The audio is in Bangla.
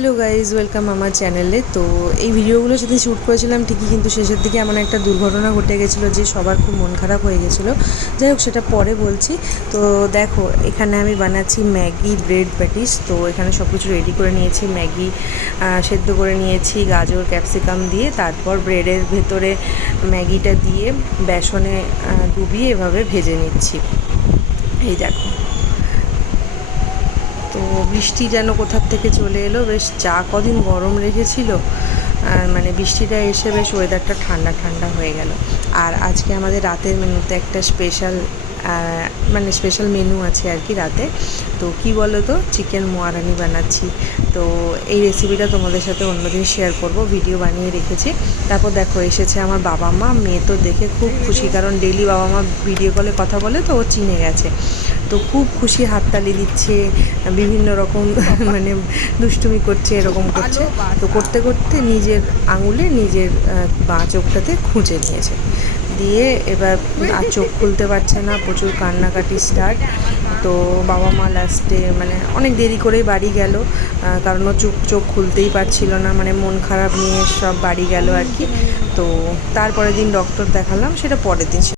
হ্যালো গাইজ, ওয়েলকাম আমার চ্যানেলে। তো এই ভিডিওগুলো সেদিন শ্যুট করেছিলাম ঠিকই, কিন্তু শেষের দিকে এমন একটা দুর্ঘটনা ঘটে গেছিলো যে সবার খুব মন খারাপ হয়ে গেছিলো। যাই হোক, সেটা পরে বলছি। তো দেখো, এখানে আমি বানাচ্ছি ম্যাগি ব্রেড প্যাটিস। তো এখানে সব কিছু রেডি করে নিয়েছি। ম্যাগি সেদ্ধ করে নিয়েছি গাজর ক্যাপসিকাম দিয়ে, তারপর ব্রেডের ভেতরে ম্যাগিটা দিয়ে বেসনে ডুবিয়ে এভাবে ভেজে নিচ্ছি। এই দেখো, তো বৃষ্টি যেন কোথার থেকে চলে এলো। বেশ যা কদিন গরম রেখেছিল, মানে বৃষ্টিটা এসে বেশ ওয়েদারটা ঠান্ডা ঠান্ডা হয়ে গেল। আর আজকে আমাদের রাতের মেনুতে একটা স্পেশাল মেনু আছে আর কি রাতে। তো কি বলো তো, চিকেন মোয়ারানি বানাচ্ছি। তো এই রেসিপিটা তোমাদের সাথে অন্যদিন শেয়ার করব, ভিডিও বানিয়ে রেখেছি। তারপর দেখো, এসেছে আমার বাবা মা। মেয়ে তো দেখে খুব খুশি, কারণ ডেইলি বাবা মা ভিডিও কলে কথা বলে, তো ও চিনে গেছে। তো খুব খুশি, হাততালি দিচ্ছে, বিভিন্ন রকম মানে দুষ্টুমি করছে, এরকম করছে। তো করতে করতে নিজের আঙুলে নিজের বাঁ চোখটাতে খুঁজে নিয়েছে, দিয়ে এবার আর চোখ খুলতে পারছে না, প্রচুর কান্নাকাটি স্টার্ট। তো বাবা মা লাস্টে মানে অনেক দেরি করেই বাড়ি গেল, কারণ ও চোখ খুলতেই পারছিল না, মানে মন খারাপ নিয়ে সব বাড়ি গেল আর কি। তো তারপরের দিন ডক্টর দেখালাম, সেটা পরের দিন।